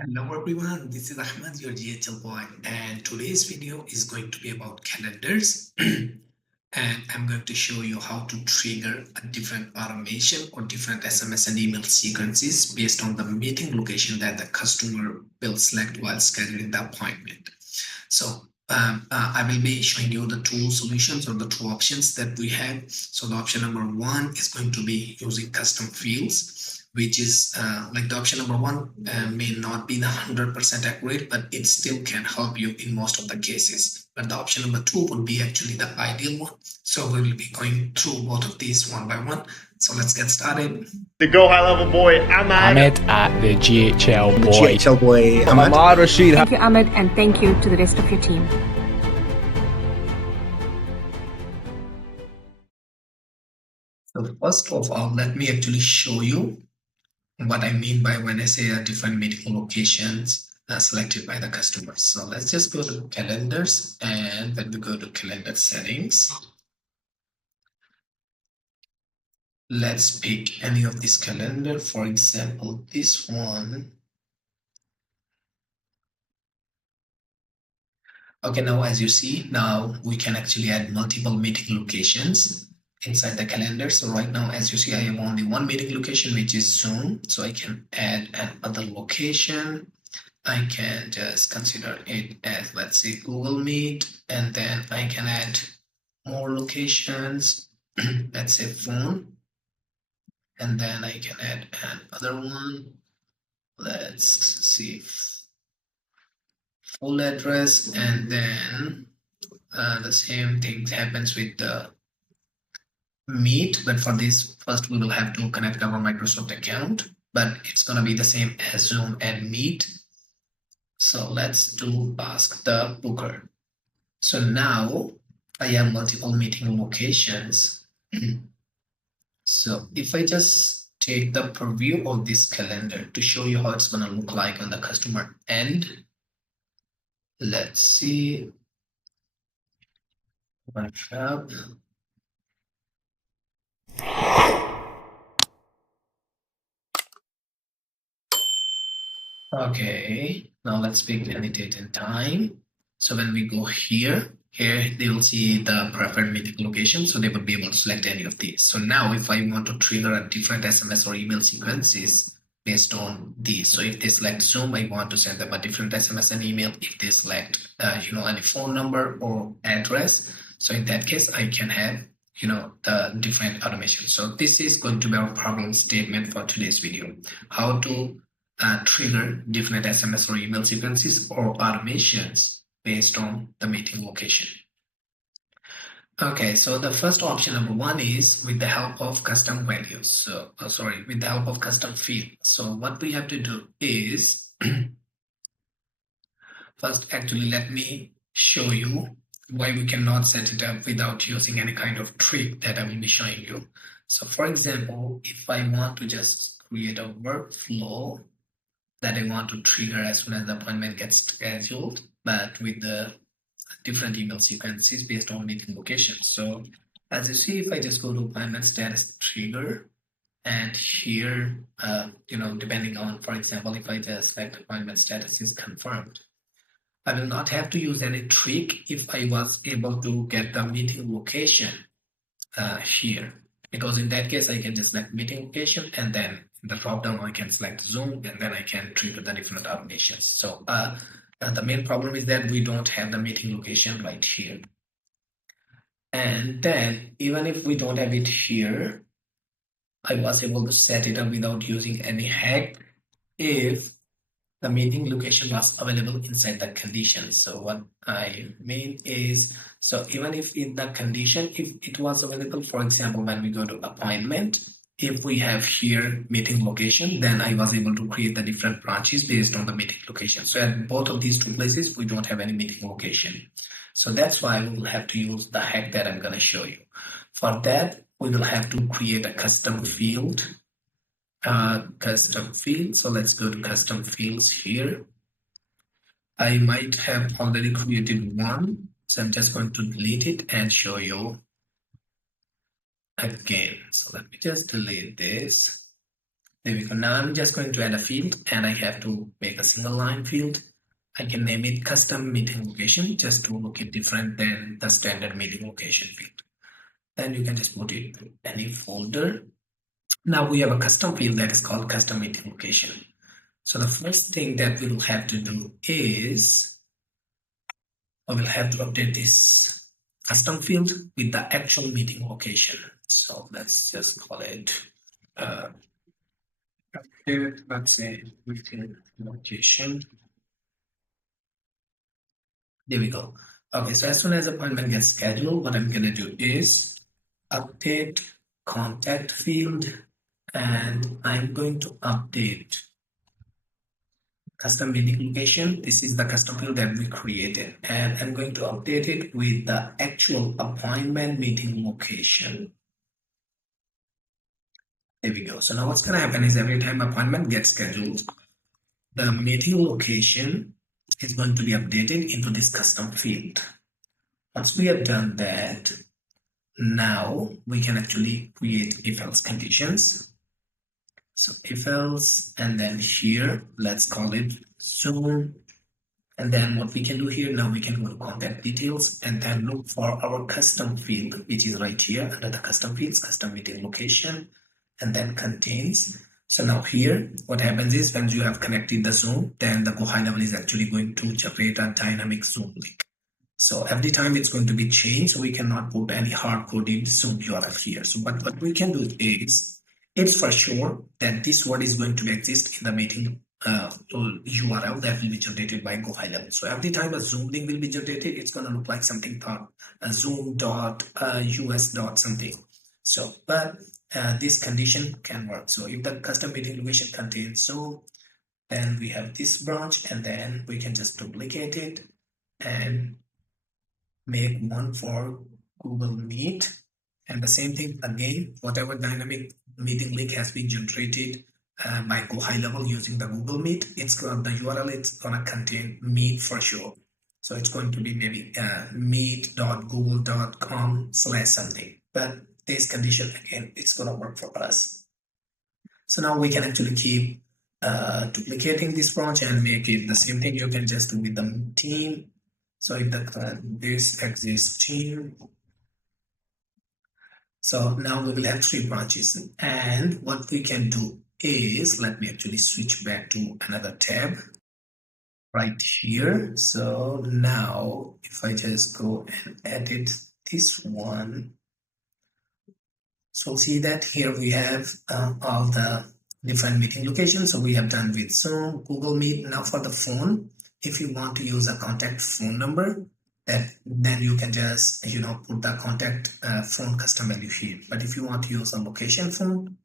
Hello everyone, this is Ahmed, your GHL boy, and today's video is going to be about calendars. And I'm going to show you how to trigger a different automation or different SMS and email sequences based on the meeting location that the customer will select while scheduling the appointment. So I will be showing you the two solutions or the two options that we have. So the option number one is going to be using custom fields, which is like the option number one may not be the 100% accurate, but it still can help you in most of the cases. But the option number two would be actually the ideal one. So we will be going through both of these one by one. So let's get started. The GoHighLevel boy, Ahmed at the GHL The boy. GHL boy, Ahmed. Rashid. Thank you, Ahmed, and thank you to the rest of your team. So first of all, let me actually show you what I mean by when I say different meeting locations selected by the customers. So let's just go to calendars, and then we go to calendar settings. Let's pick any of this calendar. For example, this one. Okay, now as you see, now we can actually add multiple meeting locations inside the calendar. So right now, as you see, I have only one meeting location, which is Zoom. So I can add another location. I can just consider it as, let's say, Google Meet, and then I can add more locations, let's say phone, and then I can add another one. Let's see, full address, and then the same thing happens with the Meet, but for this first we will have to connect our Microsoft account, but it's gonna be the same as Zoom and Meet. So let's do ask the booker. So now I have multiple meeting locations. So if I just take the preview of this calendar to show you how it's gonna look like on the customer end, let's see. What's up? Okay, now let's pick any date and time. So when we go here they will see the preferred meeting location, so they will be able to select any of these. So now if I want to trigger a different SMS or email sequences based on these, so if they select Zoom, I want to send them a different SMS and email. If they select any phone number or address, so in that case I can have the different automation. So this is going to be our problem statement for today's video: how to trigger different SMS or email sequences or automations based on the meeting location. Okay, so the first option, number one, is with the help of custom values. So, with the help of custom field. So what we have to do is first, actually, let me show you why we cannot set it up without using any kind of trick that I will be showing you. So for example, if I want to just create a workflow that I want to trigger as soon as the appointment gets scheduled, but with the different email sequences based on meeting location. So as you see, if I just go to appointment status trigger, and here, depending on, for example, if I just select appointment status is confirmed, I will not have to use any trick if I was able to get the meeting location here, because in that case I can just select meeting location, and then in the drop down I can select Zoom, and then I can trigger the different automations. So the main problem is that we don't have the meeting location right here. And then even if we don't have it here, I was able to set it up without using any hack if the meeting location was available inside the condition. So what I mean is, so even if in the condition, if it was available, for example, when we go to appointment, if we have here meeting location, then I was able to create the different branches based on the meeting location. So at both of these two places, we don't have any meeting location. So that's why we will have to use the hack that I'm going to show you. For that, we will have to create a custom field. So let's go to custom fields here. I might have already created one, so I'm just going to delete it and show you again. So let me just delete this. There we go. Now I'm just going to add a field and I have to make a single line field. I can name it custom meeting location just to look it different than the standard meeting location field. Then you can just put it in any folder. Now we have a custom field that is called custom meeting location. So the first thing that we will have to do is we will have to update this custom field with the actual meeting location. So let's just call it update, let's say meeting location. There we go. Okay, so as soon as appointment gets scheduled, what I'm gonna do is update contact field, and I'm going to update custom meeting location. This is the custom field that we created, and I'm going to update it with the actual appointment meeting location. There we go. So now what's gonna happen is every time appointment gets scheduled, the meeting location is going to be updated into this custom field. Once we have done that, now we can actually create if-else conditions. So if-else, and then here, let's call it Zoom. And then what we can do here, now we can go to contact details and then look for our custom field, which is right here under the custom fields, custom meeting location, and then contains. So now here, what happens is when you have connected the Zoom, then the GoHighLevel is actually going to generate a dynamic Zoom link. So every time it's going to be changed, so we cannot put any hard-coded Zoom URL here. So what we can do is, it's for sure that this word is going to exist in the meeting URL that will be generated by GoHighLevel. So every time a Zoom link will be generated, it's going to look like something called zoom.us something. So, but this condition can work. So if the custom meeting location contains Zoom, then we have this branch, and then we can just duplicate it and make one for Google Meet. And the same thing again, whatever dynamic meeting link has been generated by GoHighLevel using the Google Meet, it's the URL it's gonna contain Meet for sure. So it's going to be maybe meet.google.com/something. But this condition again, it's gonna work for us. So now we can actually keep duplicating this branch and make it the same thing. You can just do with the team. So if this exists team, so now we will have 3 branches. And what we can do is, let me actually switch back to another tab right here. So now if I just go and edit this one, so see that here we have all the different meeting locations. So we have done with Zoom, Google Meet. Now for the phone, if you want to use a contact phone number, then you can just put the contact phone custom value here. But if you want to use a location phone,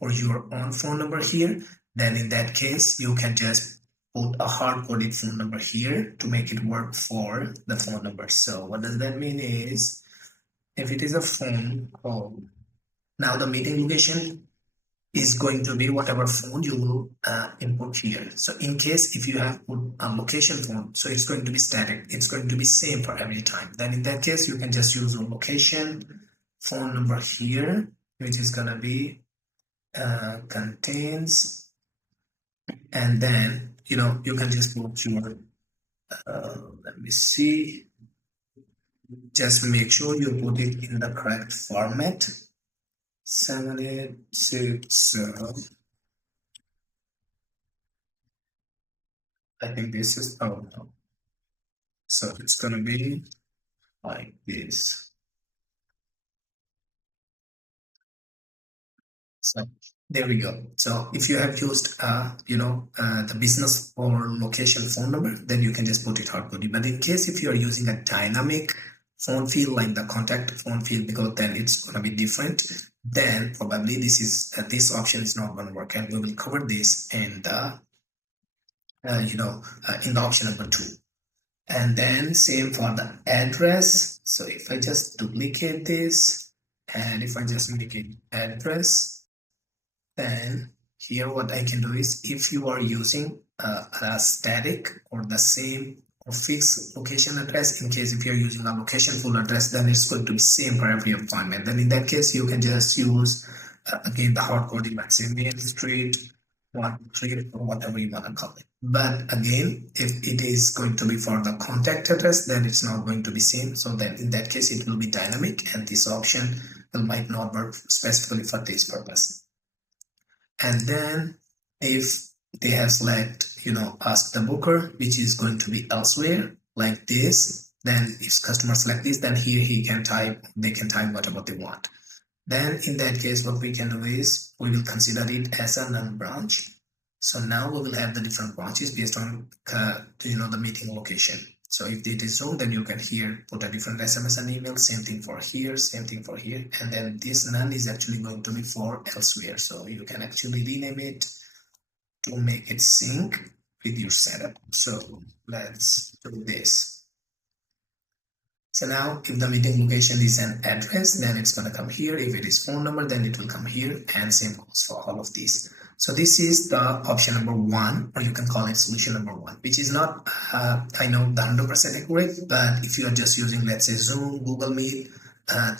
or your own phone number here, then in that case you can just put a hard-coded phone number here to make it work for the phone number. So what does that mean is, if it is a phone call, now the meeting location is going to be whatever phone you will input here. So in case if you have put a location phone, so it's going to be static. It's going to be same for every time. Then in that case, you can just use a location phone number here, which is gonna be contains, and then you can just put your let me see. Just make sure you put it in the correct format. 7860. I think this is, oh no. So it's gonna be like this. So there we go. So if you have used the business or location phone number, then you can just put it hard-coded. But in case if you are using a dynamic phone field like the contact phone field, because then it's gonna be different, then probably this option is not going to work, and we will cover this in the in the option number 2. And then same for the address. So if I just duplicate this, and if I just make it address, then here what I can do is, if you are using a static or the same or fixed location address, in case if you're using a location full address, then it's going to be same for every appointment. Then in that case, you can just use again, the hard code, you might say main street, one street, or whatever you want to call it. But again, if it is going to be for the contact address, then it's not going to be same. So then in that case, it will be dynamic, and this option might not work specifically for this purpose. And then if they have select, ask the booker, which is going to be elsewhere like this, then if customer select this, then here they can type whatever they want. Then in that case, what we can do is we will consider it as a null branch. So now we will have the different branches based on the meeting location. So if it is Zoom, then you can here put a different SMS and email, same thing for here, same thing for here. And then this none is actually going to be for elsewhere. So you can actually rename it to make it sync with your setup. So let's do this. So now if the meeting location is an address, then it's going to come here. If it is phone number, then it will come here, and same goes for all of these. So this is the option number 1, or you can call it solution number 1, which is not, I know, the 100% accurate, but if you are just using, let's say, Zoom, Google Meet,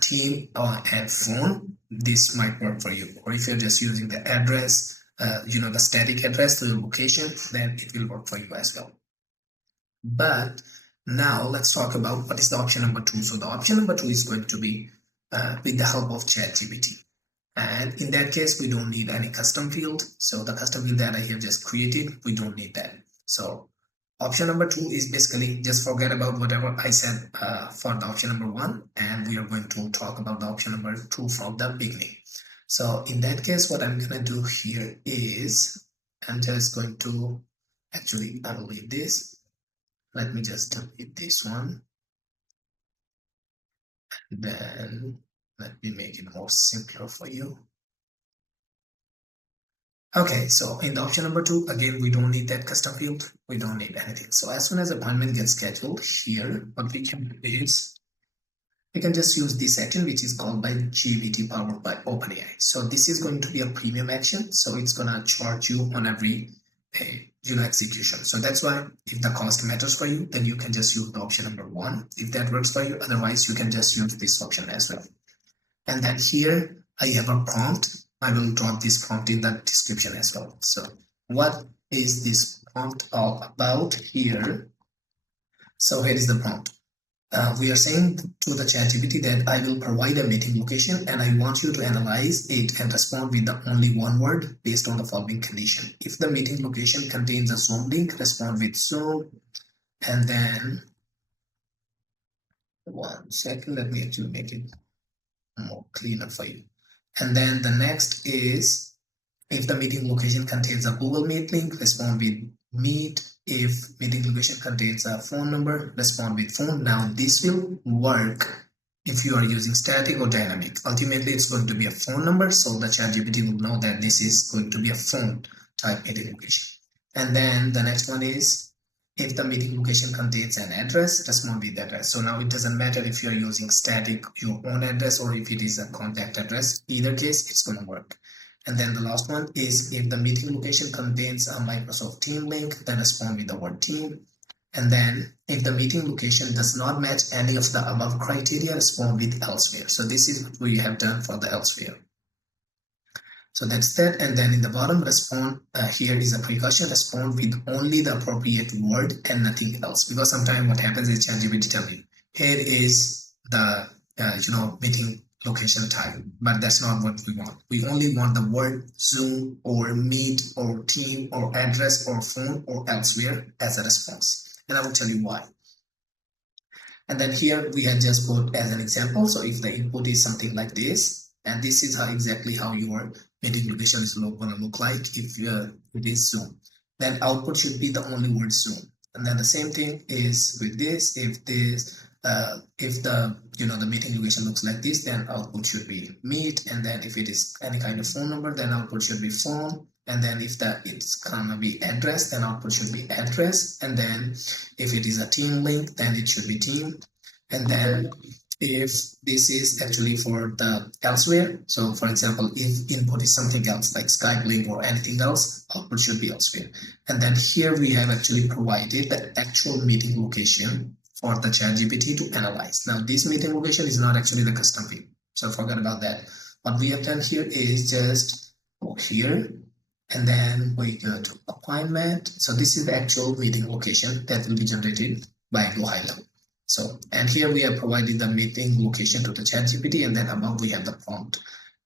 Team, and phone, this might work for you. Or if you're just using the address, the static address to the location, then it will work for you as well. But now let's talk about what is the option number 2. So the option number 2 is going to be with the help of ChatGPT. And in that case, we don't need any custom field. So the custom field that I have just created, we don't need that. So option number 2 is basically just forget about whatever I said for the option number 1. And we are going to talk about the option number 2 from the beginning. So in that case, what I'm going to do here is I'm just going to actually delete this. Let me just delete this one. Then let me make it more simpler for you. Okay, so in the option number 2, again, we don't need that custom field. We don't need anything. So as soon as appointment gets scheduled here, what we can do is we can just use this action, which is called by GPT powered by OpenAI. So this is going to be a premium action. So it's going to charge you on every execution. So that's why if the cost matters for you, then you can just use the option number 1 if that works for you. Otherwise, you can just use this option as well. And then here I have a prompt. I will drop this prompt in the description as well. So what is this prompt all about here? So here is the prompt. We are saying to the ChatGPT that I will provide a meeting location and I want you to analyze it and respond with the only one word based on the following condition. If the meeting location contains a Zoom link, respond with Zoom. And then 1 second, let me actually make it more cleaner for you. And then the next is if the meeting location contains a Google Meet link, respond with Meet. If meeting location contains a phone number, respond with phone. Now this will work if you are using static or dynamic. Ultimately, it's going to be a phone number, so the ChatGPT will know that this is going to be a phone type meeting location. And then the next one is if the meeting location contains an address, respond with the address. So now it doesn't matter if you're using static, your own address, or if it is a contact address. Either case, it's going to work. And then the last one is if the meeting location contains a Microsoft Team link, then respond with the word team. And then if the meeting location does not match any of the above criteria, respond with elsewhere. So this is what we have done for the elsewhere. So that's that. And then in the bottom, respond here is a precaution, respond with only the appropriate word and nothing else. Because sometimes what happens is ChatGPT tell you, here is the meeting location type, but that's not what we want. We only want the word Zoom or Meet or Team or address or phone or elsewhere as a response. And I will tell you why. And then here we have just put as an example. So if the input is something like this, and this is exactly how your meeting location is going to look like if it is Zoom, then output should be the only word Zoom. And then the same thing is with this. If the meeting location looks like this, then output should be Meet. And then if it is any kind of phone number, then output should be phone. And then if it's gonna be address, then output should be address. And then if it is a team link, then it should be team. And then if this is actually for the elsewhere, so for example, if input is something else like Skype link or anything else, output should be elsewhere. And then here we have actually provided the actual meeting location for the ChatGPT to analyze. Now this meeting location is not actually the custom field, so forget about that. what we have done here is just go here, and then we go to appointment. So this is the actual meeting location that will be generated by GoHighLevel. So, and here we have provided the meeting location to the ChatGPT, and then above we have the prompt.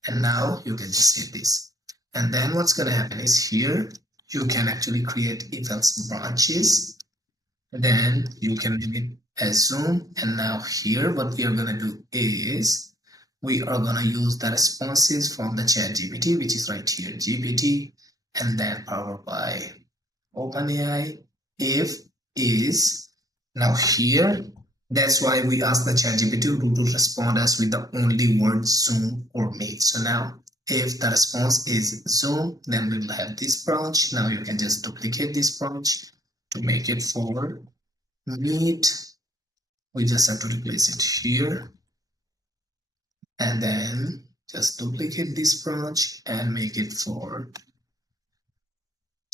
And now you can just see this. And then what's going to happen is here you can actually create if else branches. Then you can name it as Zoom. And now here what we are going to do is we are going to use the responses from the ChatGPT, which is right here, GPT, and then powered by OpenAI. If is now here. That's why we ask the ChatGPT to respond us with the only word Zoom or Meet. So now if the response is Zoom, then we will have this branch. Now you can just duplicate this branch to make it for Meet. We just have to replace it here. And then just duplicate this branch and make it for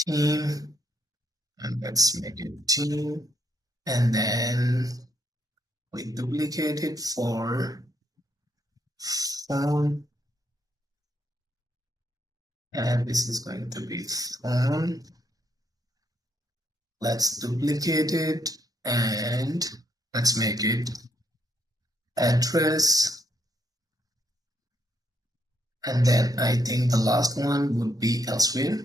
Team. And let's make it Team. And then we duplicate it for phone, and this is going to be phone. Let's duplicate it and let's make it address, and then I think the last one would be elsewhere,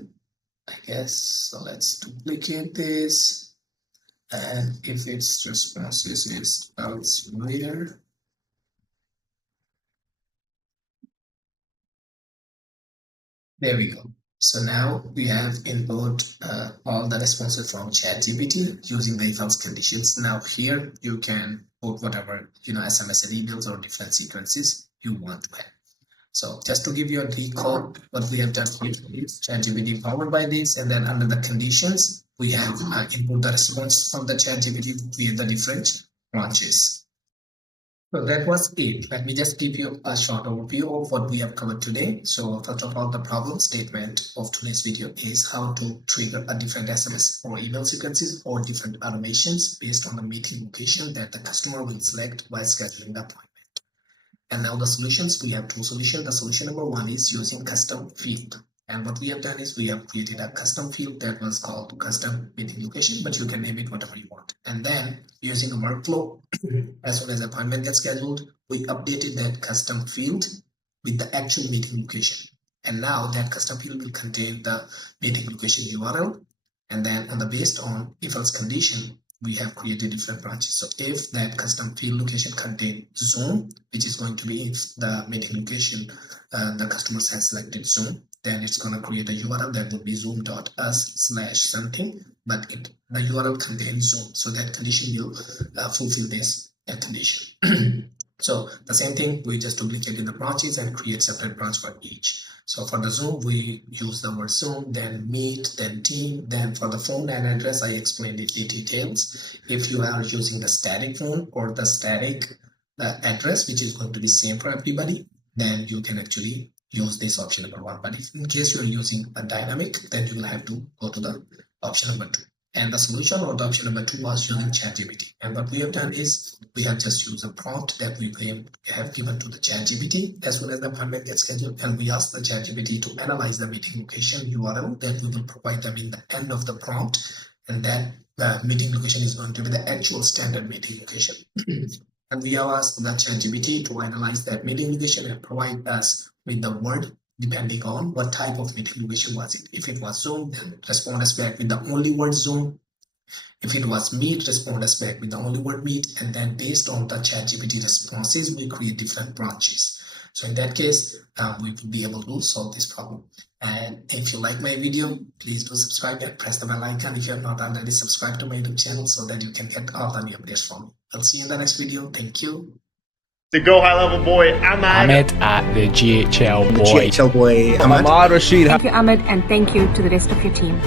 I guess. So let's duplicate this. And if its responses is elsewhere, there we go. So now we have input all the responses from ChatGPT using the if else conditions. Now here you can put whatever, SMS and emails or different sequences you want to have. So just to give you a recall, what we have done here is ChatGPT powered by this, and then under the conditions, we have input the response from the ChatGPT to create the different branches. So that was it. Let me just give you a short overview of what we have covered today. So first of all, the problem statement of today's video is how to trigger a different SMS or email sequences or different automations based on the meeting location that the customer will select while scheduling the appointment. And now the solutions, we have two solutions. The solution number one is using custom field. And what we have done is we have created a custom field that was called custom meeting location, but you can name it whatever you want. And then using a workflow, as soon as the appointment gets scheduled, we updated that custom field with the actual meeting location. And now that custom field will contain the meeting location URL. And then based on if else condition, we have created different branches. So if that custom field location contains Zoom, which is going to be if the meeting location, the customers has selected Zoom, then it's going to create a URL that would be zoom.us/something, but the URL contains Zoom. So that condition will fulfill this condition. So the same thing, we just duplicated the branches and create separate branch for each. So for the Zoom, we use the word Zoom, then Meet, then Team. Then for the phone and address, I explained it in details. If you are using the static phone or the static address, which is going to be same for everybody, then you can actually use this option number one. But if in case you're using a dynamic, then you will have to go to the option number two. And the solution or the option number two was using ChatGPT. And what we have done is we have just used a prompt that we have given to the ChatGPT as soon as the appointment gets scheduled. And we ask the ChatGPT to analyze the meeting location URL that we will provide them in the end of the prompt. And that meeting location is going to be the actual standard meeting location. And we have asked the ChatGPT to analyze that meeting location and provide us with the word depending on what type of meeting location was it. If it was Zoom, then respond us back with the only word Zoom. If it was Meet, respond us back with the only word Meet. And then based on the ChatGPT responses, we create different branches. So in that case, we will be able to solve this problem. And if you like my video, please do subscribe and press the bell icon if you have not already subscribed to my YouTube channel so that you can get all the new updates from me. I'll see you in the next video. Thank you. The GoHighLevel boy, Ahmed at the GHL boy. GHL boy, Ahmed Rashid. Thank you, Ahmed, and thank you to the rest of your team.